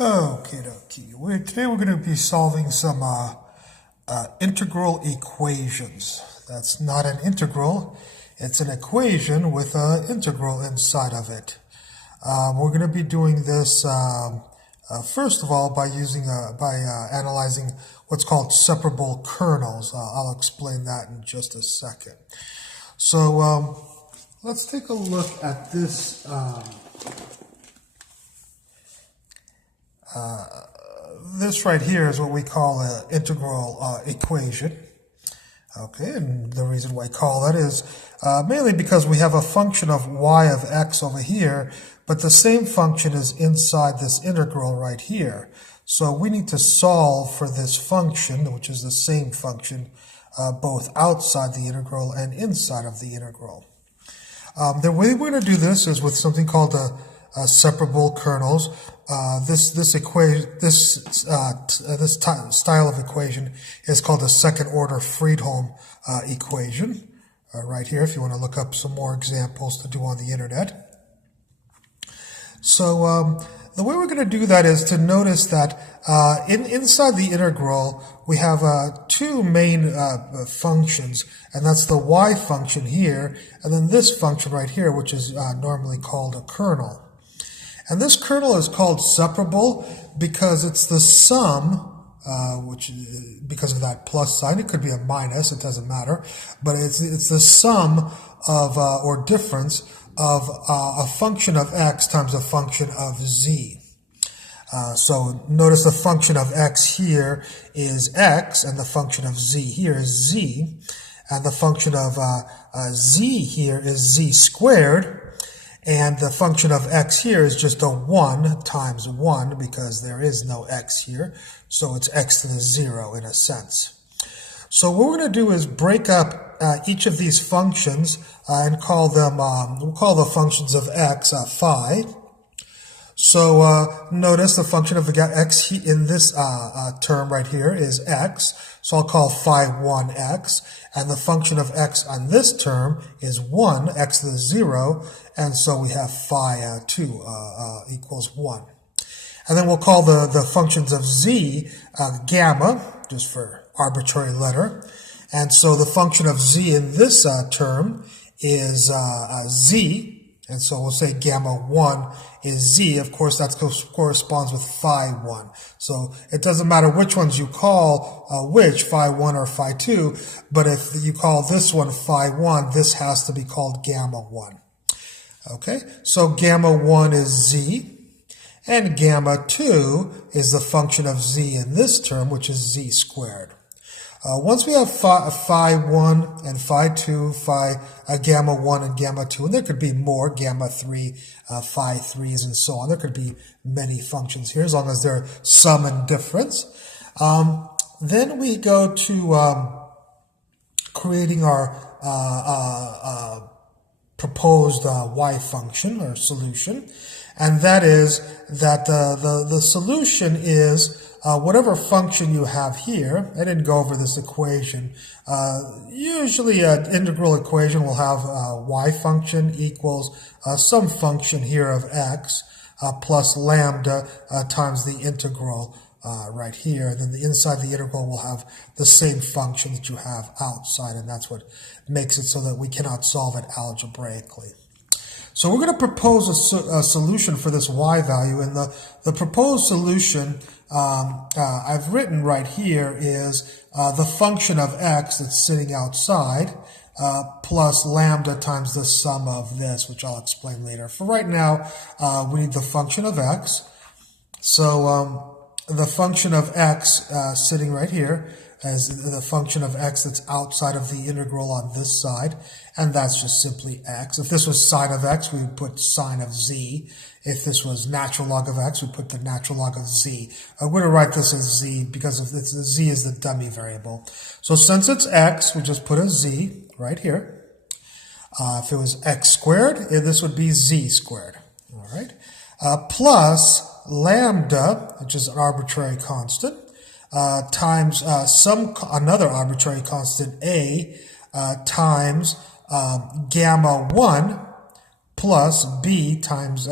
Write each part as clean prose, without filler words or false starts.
Okay, today we're going to be solving some integral equations. That's not an integral, it's an equation with an integral inside of it. We're going to be doing this first of all by analyzing what's called separable kernels. I'll explain that in just a second. So let's take a look at this. This right here is what we call an integral equation. Okay, and the reason why I call that is mainly because we have a function of y of x over here, but the same function is inside this integral right here. So we need to solve for this function, which is the same function, both outside the integral and inside of the integral. The way we're going to do this is with something called separable kernels. This style of equation is called the second order Friedholm equation. Right here, if you want to look up some more examples to do on the internet. So the way we're going to do that is to notice that inside the integral we have two main functions, and that's the y function here, and then this function right here, which is normally called a kernel. And this kernel is called separable because it's the sum, because of that plus sign. It could be a minus, it doesn't matter, but it's the sum of, or difference of a function of x times a function of z. So notice the function of x here is x, and the function of z here is z, and the function of z here is z squared. And the function of x here is just a 1 times 1 because there is no x here. So it's x to the 0 in a sense. So what we're going to do is break up each of these functions and call them, we'll call the functions of x phi. So notice the function of x in this term right here is x. So I'll call phi 1x. And the function of x on this term is 1, x to the 0. And so we have phi 2 equals 1. And then we'll call the functions of z gamma, just for arbitrary letter. And so the function of z in this term is z. And so we'll say gamma 1 is z. Of course, that corresponds with phi 1. So it doesn't matter which ones you call which, phi 1 or phi 2. But if you call this one phi 1, this has to be called gamma 1. Okay, so gamma 1 is z. And gamma 2 is the function of z in this term, which is z squared. Once we have phi 1 and phi 2, gamma 1 and gamma 2, and there could be more, gamma 3, phi 3s, and so on. There could be many functions here as long as they're sum and difference. Then we go to creating our proposed y function or solution, and that is that the solution is whatever function you have here. I didn't go over this equation. Usually an integral equation will have y function equals some function here of x plus lambda times the integral right here. Then the inside the integral will have the same function that you have outside, and that's what makes it so that we cannot solve it algebraically. So we're going to propose a solution for this y value, and the proposed solution I've written right here is the function of x that's sitting outside plus lambda times the sum of this, which I'll explain later. For right now, we need the function of x. So the function of x sitting right here as the function of x that's outside of the integral on this side, and that's just simply x. If this was sine of x, we would put sine of z. If this was natural log of x, we put the natural log of z. I'm going to write this as z because of this, z is the dummy variable. So since it's x, we just put a z right here. If it was x squared, this would be z squared. All right, plus lambda, which is an arbitrary constant, times another arbitrary constant a times gamma 1 plus b times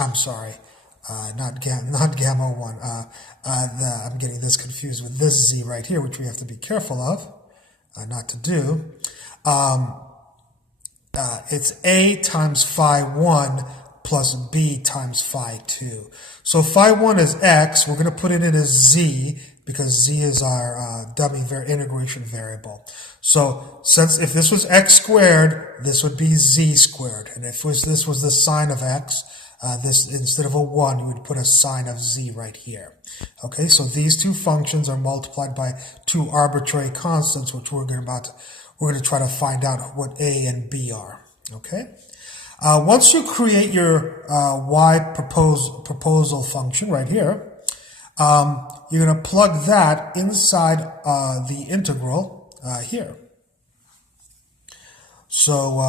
I'm sorry, not gamma 1. I'm getting this confused with this z right here, which we have to be careful of not to do. It's a times phi 1 plus b times phi 2. So phi 1 is x. We're going to put it in as z because z is our dummy integration variable. So if this was x squared, this would be z squared. And if this was the sine of x, this instead of a 1, you would put a sine of z right here. Okay, so these two functions are multiplied by two arbitrary constants, which we're going to try to find out what a and b are. Okay. Once you create your proposal function right here, you're going to plug that inside the integral here. So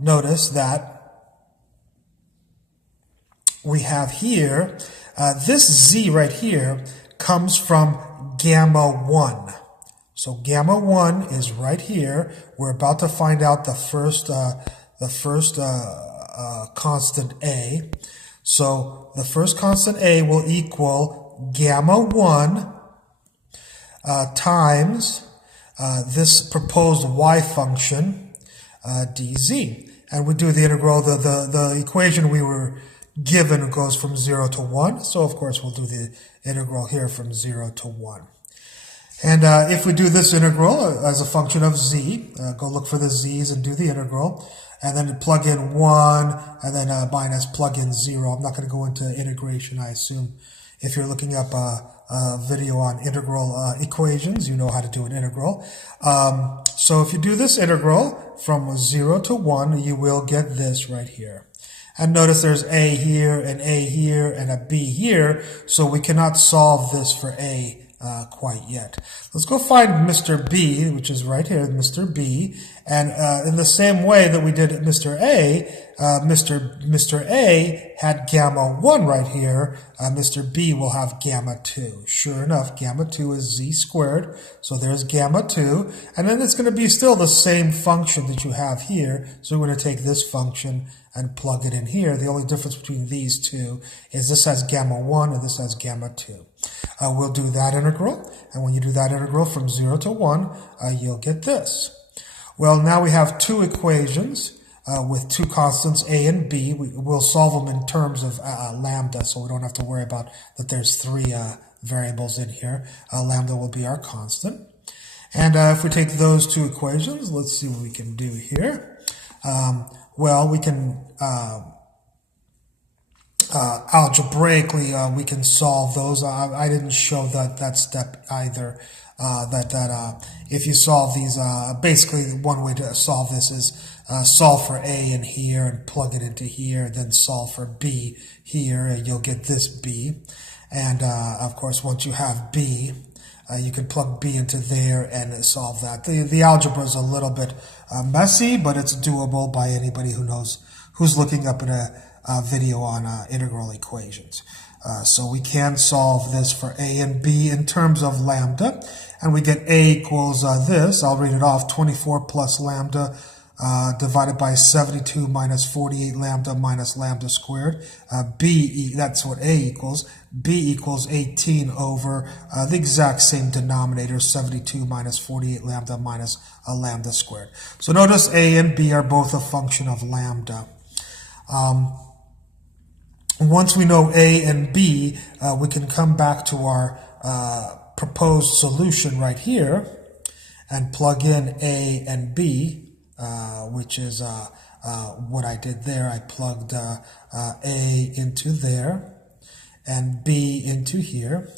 notice that we have here, this z right here comes from gamma 1. So gamma 1 is right here. We're about to find out the first constant a. So the first constant a will equal gamma 1 times this proposed y function dz. And we do the integral, the equation we were given goes from 0 to 1. So of course we'll do the integral here from 0 to 1. And if we do this integral as a function of z, go look for the z's and do the integral, and then plug in 1, and then minus plug in 0. I'm not going to go into integration, I assume. If you're looking up a video on integral equations, you know how to do an integral. So if you do this integral from 0 to 1, you will get this right here. And notice there's a here, and a b here, so we cannot solve this for a quite yet. Let's go find Mr. B, which is right here, Mr. B, and in the same way that we did Mr. A, Mr. A had gamma 1 right here, Mr. B will have gamma 2. Sure enough, gamma 2 is z squared, so there's gamma 2, and then it's going to be still the same function that you have here, so we're going to take this function and plug it in here. The only difference between these two is this has gamma 1 and this has gamma 2. We'll do that integral, and when you do that integral from 0 to 1, you'll get this. Well, now we have two equations with two constants, a and b. We'll solve them in terms of lambda, so we don't have to worry about that there's three variables in here. Lambda will be our constant. And if we take those two equations, let's see what we can do here. Well, we can algebraically we can solve those. I didn't show that step either. If you solve these, basically one way to solve this is solve for a in here and plug it into here, then solve for b here, and you'll get this b. And of course, once you have b, you can plug b into there and solve that. The algebra is a little bit messy, but it's doable by anybody who knows, who's looking up in a video on integral equations. So we can solve this for a and b in terms of lambda, and we get a equals this. I'll read it off: 24 plus lambda divided by 72 minus 48 lambda minus lambda squared. That's what a equals. B equals 18 over the exact same denominator, 72 minus 48 lambda minus a lambda squared. So notice a and b are both a function of lambda. Once we know a and b, we can come back to our proposed solution right here and plug in a and b, which is what I did there. I plugged a into there and b into here.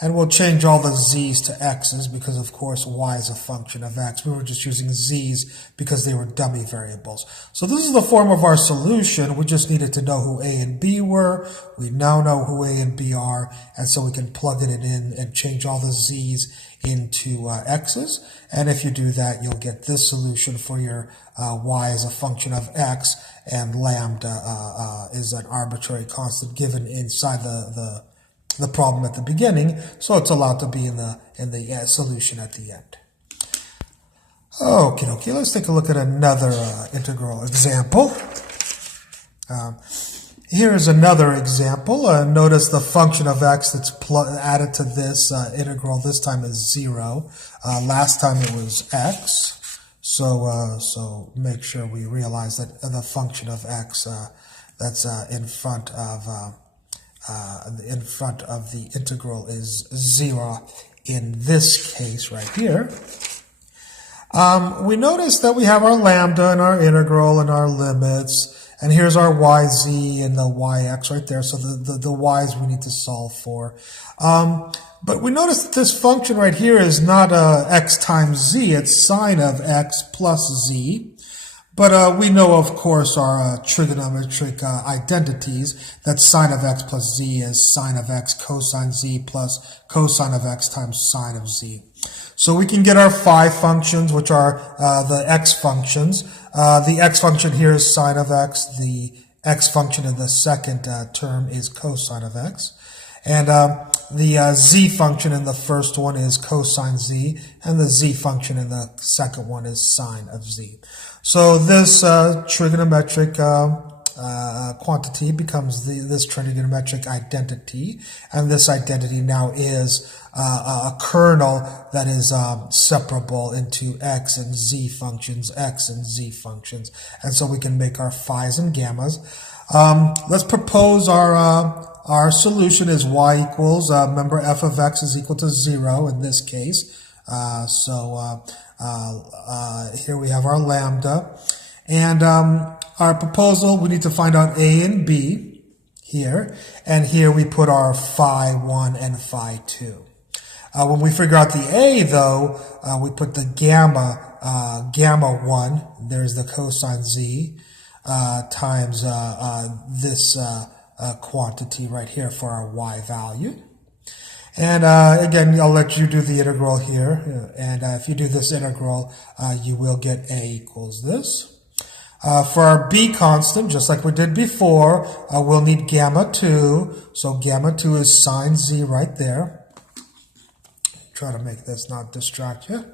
And we'll change all the z's to x's because, of course, y is a function of x. We were just using z's because they were dummy variables. So this is the form of our solution. We just needed to know who a and b were. We now know who a and b are, and so we can plug it in and change all the z's into x's. And if you do that, you'll get this solution for your y as a function of x, and lambda is an arbitrary constant given inside the problem at the beginning, so it's allowed to be in the solution at the end. Okay, let's take a look at another integral example. Here is another example. Notice the function of x that's added to this integral this time is 0. Last time it was x. So make sure we realize that the function of x that's in front of the integral is 0 in this case right here. We notice that we have our lambda and our integral and our limits. And here's our yz and the yx right there. So the y's we need to solve for. But we notice that this function right here is not x times z. It's sine of x plus z. But we know, of course, our trigonometric identities, that sine of x plus z is sine of x cosine z plus cosine of x times sine of z. So we can get our phi functions, which are the x functions. The x function here is sine of x. The x function in the second term is cosine of x. And the z function in the first one is cosine z, and the z function in the second one is sine of z. So this trigonometric quantity becomes this trigonometric identity, and this identity now is a kernel that is separable into x and z functions, and so we can make our phi's and gammas. Let's propose our solution is y equals, remember f of x is equal to 0 in this case. Here we have our lambda. And our proposal, we need to find out a and b here. And here we put our phi 1 and phi 2. When we figure out the a, though, we put the gamma 1, there's the cosine z, times this quantity right here for our y value. And again, I'll let you do the integral here. And if you do this integral, you will get a equals this. For our b constant, just like we did before, we'll need gamma 2. So gamma 2 is sine z right there. Try to make this not distract you.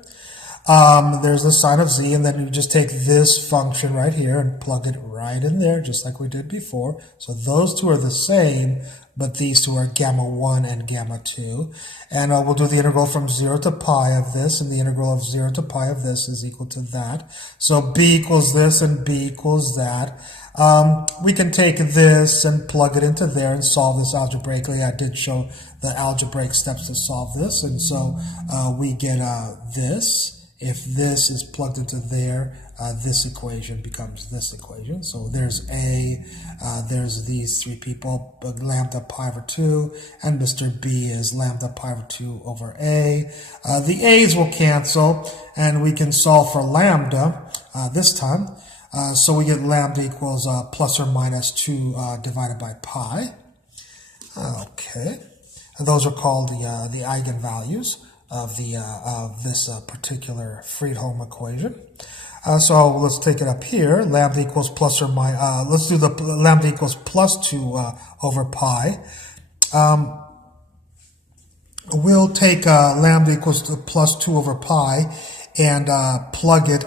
There's the sine of z, and then you just take this function right here and plug it right in there, just like we did before. So those two are the same, but these two are gamma 1 and gamma 2. And we'll do the integral from 0 to pi of this, and the integral of 0 to pi of this is equal to that. So b equals this and b equals that. We can take this and plug it into there and solve this algebraically. I did show the algebraic steps to solve this, and so we get this. If this is plugged into there, this equation becomes this equation. So there's a, there's these three people, lambda pi over 2, and Mr. B is lambda pi over 2 over a. The a's will cancel, and we can solve for lambda this time. So we get lambda equals plus or minus 2 divided by pi. Okay, and those are called the eigenvalues of this particular Friedholm equation. So let's take it up here. Lambda equals plus or minus. Let's do the lambda equals plus 2 over pi. We'll take lambda equals to plus 2 over pi and plug it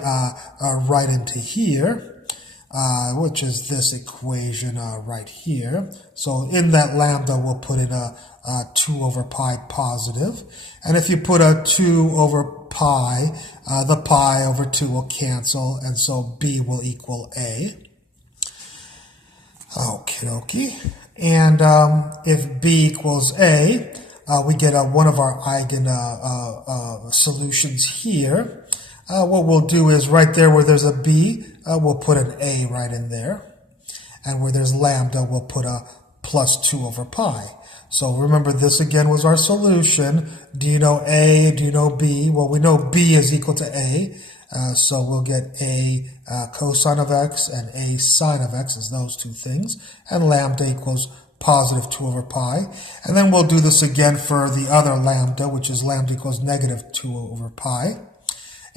right into here, which is this equation right here. So in that lambda, we'll put in a 2 over pi positive. And if you put a 2 over pi, the pi over 2 will cancel, and so b will equal a. Okie dokie. And if b equals a, we get one of our eigen solutions here. What we'll do is right there where there's a b, we'll put an a right in there. And where there's lambda, we'll put a plus 2 over pi. So remember, this again was our solution. Do you know a? Do you know b? Well, we know b is equal to a. So we'll get a cosine of x and a sine of x as those two things. And lambda equals positive 2 over pi. And then we'll do this again for the other lambda, which is lambda equals negative 2 over pi.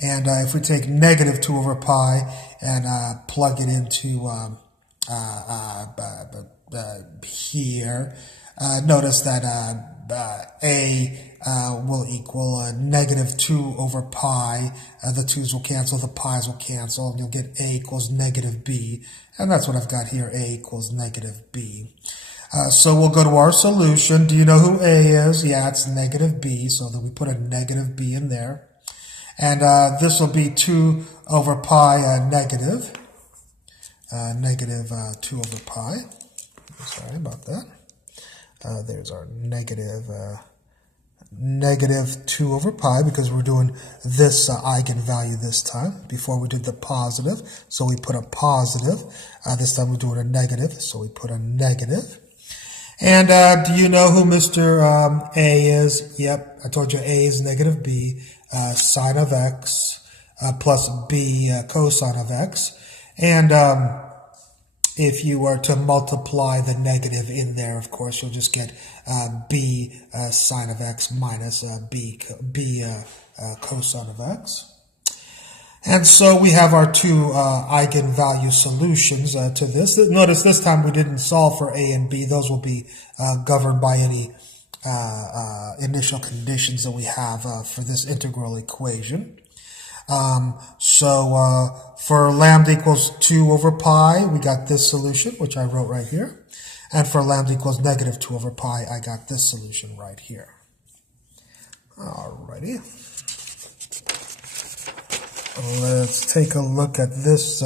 And if we take negative 2 over pi and plug it into here, notice that a will equal negative 2 over pi. The 2's will cancel, the pi's will cancel, and you'll get a equals negative b. And that's what I've got here, a equals negative b. So we'll go to our solution. Do you know who a is? Yeah, it's negative b, so that we put a negative b in there. And this will be 2 over pi negative. Negative 2 over pi. Sorry about that. There's our negative 2 over pi, because we're doing this eigenvalue this time. Before we did the positive, so we put a positive. This time we're doing a negative, so we put a negative. And do you know who Mr. A is? Yep, I told you A is negative b, sine of x, plus b cosine of x. And if you were to multiply the negative in there, of course, you'll just get b sine of x minus b cosine of x. And so we have our two eigenvalue solutions to this. Notice this time we didn't solve for a and b. Those will be governed by any initial conditions that we have for this integral equation. For lambda equals 2 over pi, we got this solution, which I wrote right here. And for lambda equals negative 2 over pi, I got this solution right here. Alrighty. Let's take a look at this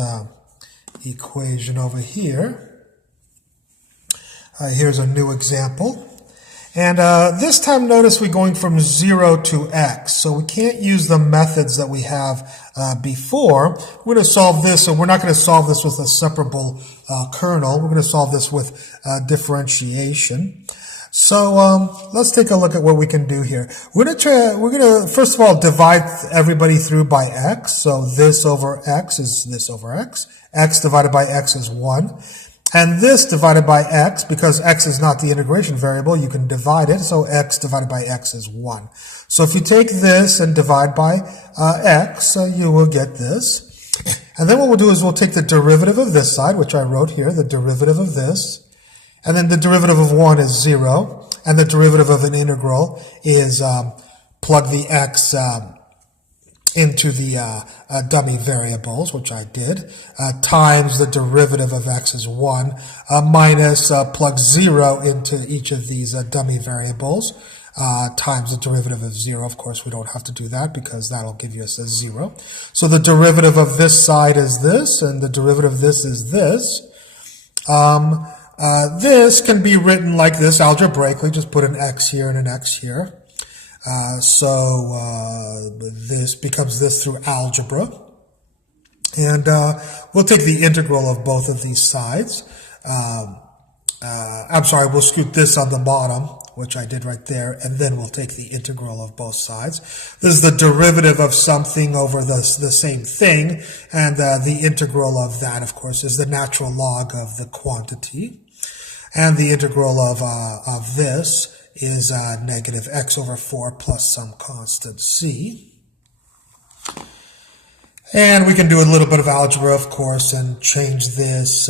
equation over here. Here's a new example. And this time, notice we're going from 0 to x. So we can't use the methods that we have before. We're going to solve this, and we're not going to solve this with a separable kernel. We're going to solve this with differentiation. So let's take a look at what we can do here. We're going to first of all divide everybody through by x. So this over x is this over x. X divided by x is 1. And this divided by x, because x is not the integration variable, you can divide it. So x divided by x is 1. So if you take this and divide by x, you will get this. And then what we'll do is we'll take the derivative of this side, which I wrote here, the derivative of this. And then the derivative of 1 is 0. And the derivative of an integral is plug the x into the dummy variables, which I did, times the derivative of x is 1, minus plug 0 into each of these dummy variables, times the derivative of 0. Of course, we don't have to do that because that'll give us a 0. So the derivative of this side is this, and the derivative of this is this. This can be written like this algebraically. Just put an x here and an x here. This becomes this through algebra. And we'll take the integral of both of these sides. We'll scoot this on the bottom, which I did right there, and then we'll take the integral of both sides. This is the derivative of something over the same thing, and the integral of that, of course, is the natural log of the quantity. And the integral of this is negative x over 4 plus some constant c. And we can do a little bit of algebra, of course, and change this,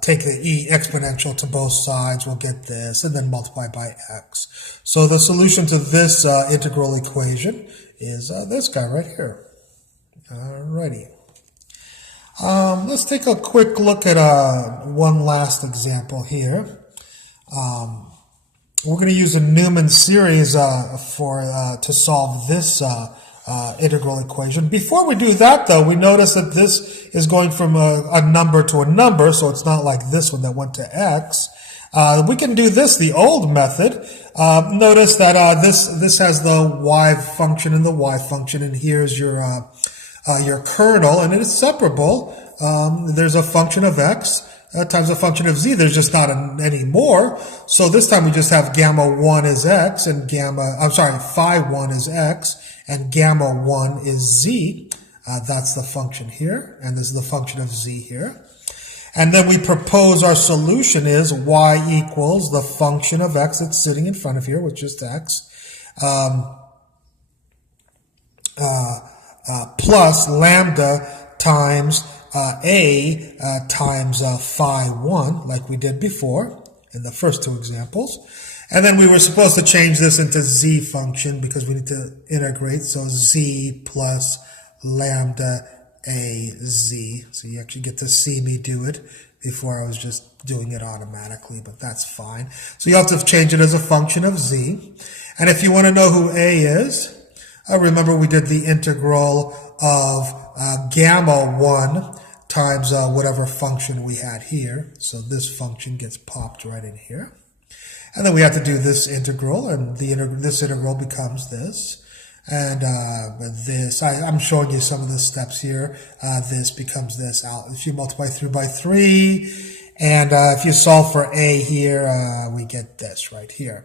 take the e exponential to both sides, we'll get this, and then multiply by x. So the solution to this integral equation is this guy right here. Alrighty. Let's take a quick look at one last example here. We're going to use a Newman series to solve this integral equation. Before we do that, though, we notice that this is going from a number to a number, so it's not like this one that went to x. We can do this the old method. Notice that this has the y function and the y function, and here's your kernel, and it is separable. There's a function of x times a function of z. There's just not any more. So this time we just have gamma 1 is x and phi 1 is x and gamma 1 is z. That's the function here, and this is the function of z here. And then we propose our solution is y equals the function of x that's sitting in front of here, which is x, plus lambda times a times phi 1, like we did before in the first two examples. And then we were supposed to change this into z function because we need to integrate. So z plus lambda a z. So you actually get to see me do it. Before I was just doing it automatically, but that's fine. So you have to change it as a function of z. And if you want to know who a is, remember we did the integral of gamma 1 times whatever function we had here. So this function gets popped right in here. And then we have to do this integral, and this integral becomes this. And this, I'm showing you some of the steps here. This becomes this out. If you multiply through by 3, and if you solve for a here, we get this right here.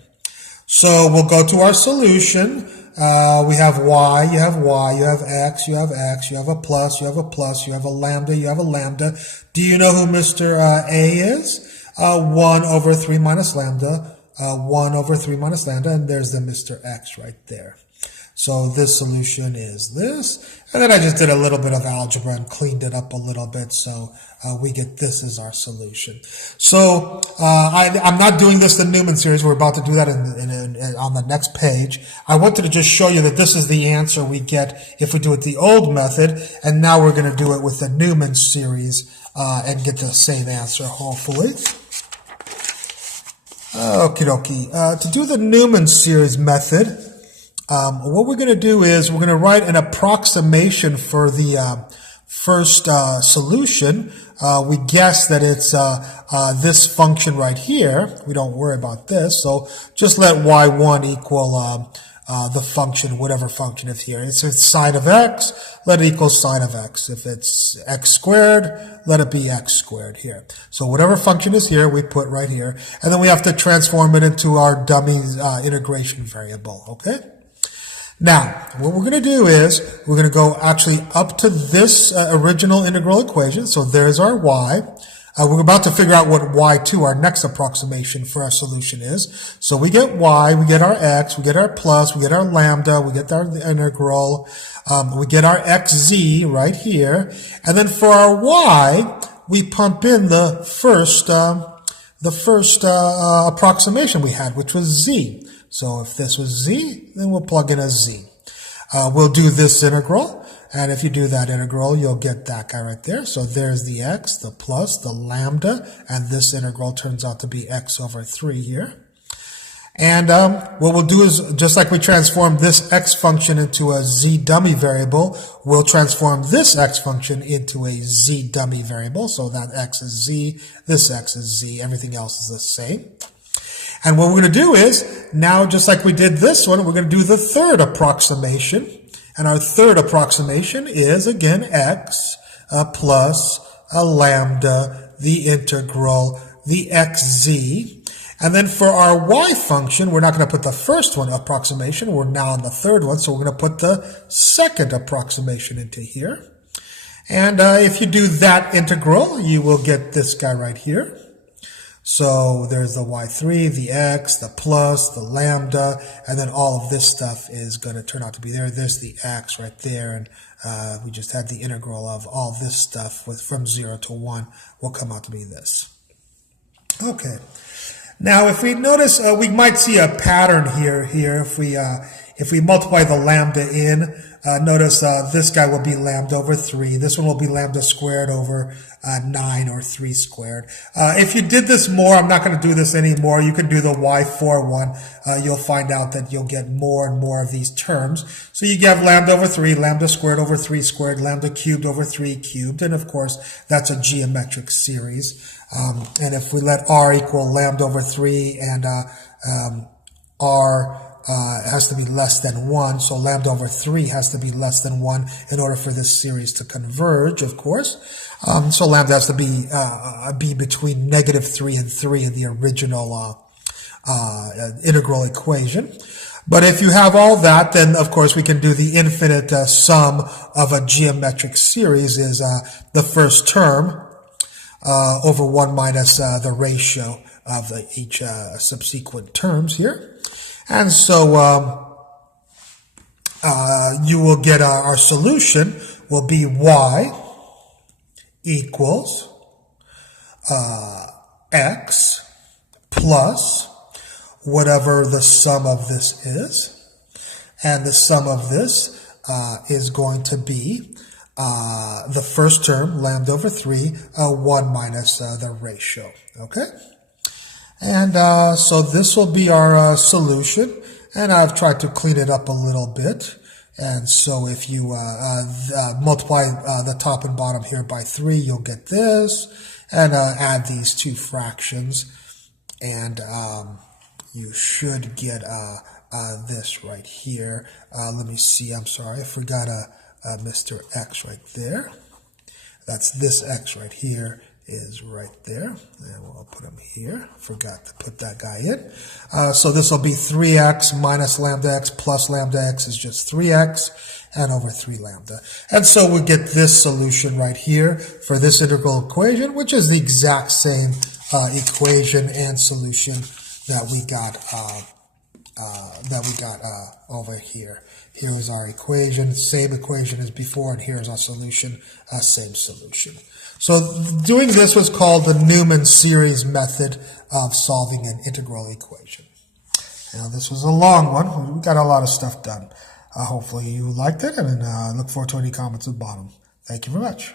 So we'll go to our solution. We have y, you have y, you have x, you have x, you have a plus, you have a plus, you have a lambda, you have a lambda. Do you know who Mr. A is? 1 over 3 minus lambda, 1 over 3 minus lambda, and there's the Mr. X right there. So this solution is this, and then I just did a little bit of algebra and cleaned it up a little bit, so we get this as our solution. So I'm not doing this in the Newman series. We're about to do that on the next page. I wanted to just show you that this is the answer we get if we do it the old method, and now we're going to do it with the Newman series and get the same answer, hopefully. Okie dokie. To do the Newman series method, what we're going to do is we're going to write an approximation for the first solution. We guess that it's this function right here. We don't worry about this. So just let y1 equal the function, whatever function is here. If it's sine of x, let it equal sine of x. If it's x squared, let it be x squared here. So whatever function is here, we put right here. And then we have to transform it into our dummy integration variable, okay? Now, what we're going to do is we're going to go actually up to this original integral equation. So there's our y. We're about to figure out what y2, our next approximation for our solution is. So we get y, we get our x, we get our plus, we get our lambda, we get our integral, we get our xz right here. And then for our y, we pump in the first approximation we had, which was z. So if this was z, then we'll plug in a z. We'll do this integral, and if you do that integral, you'll get that guy right there. So there's the x, the plus, the lambda, and this integral turns out to be x over 3 here. And what we'll do is, just like we transformed this x function into a z dummy variable, we'll transform this x function into a z dummy variable. So that x is z, this x is z, everything else is the same. And what we're going to do is, now just like we did this one, we're going to do the third approximation. And our third approximation is, again, x plus a lambda, the integral, the xz. And then for our y function, we're not going to put the first one approximation. We're now on the third one, so we're going to put the second approximation into here. And if you do that integral, you will get this guy right here. So there's the y3, the x, the plus, the lambda, and then all of this stuff is going to turn out to be there. There's the x right there, and we just had the integral of all this stuff from 0 to 1 will come out to be this. Okay. Now, if we notice, we might see a pattern here. If we multiply the lambda in, notice this guy will be lambda over 3. This one will be lambda squared over 9 or 3 squared. If you did this more, I'm not going to do this anymore. You can do the y4 one. You'll find out that you'll get more and more of these terms. So you have lambda over 3, lambda squared over 3 squared, lambda cubed over 3 cubed. And of course, that's a geometric series. And if we let r equal lambda over 3 and r has to be less than 1, so lambda over 3 has to be less than 1 in order for this series to converge, of course. So lambda has to be between -3 and 3 in the original integral equation. But if you have all that, then of course we can do the infinite sum of a geometric series is the first term over 1 minus the ratio of each subsequent terms here. And so you will get our solution will be y equals x plus whatever the sum of this is. And the sum of this is going to be the first term, lambda over 3, 1 minus the ratio, okay? And so this will be our solution, and I've tried to clean it up a little bit. And so if you multiply the top and bottom here by 3, you'll get this, and add these two fractions, and you should get this right here. Let me see, I'm sorry, I forgot Mr. X right there. That's this X right here is right there, and we'll put him here. Forgot to put that guy in. So this will be 3x minus lambda x plus lambda x is just 3x, and over 3 lambda. And so we get this solution right here for this integral equation, which is the exact same equation and solution that we got over here. Here is our equation, same equation as before, and here's our solution, same solution. So doing this was called the Newman series method of solving an integral equation. Now this was a long one. We got a lot of stuff done. Hopefully you liked it, and look forward to any comments at the bottom. Thank you very much.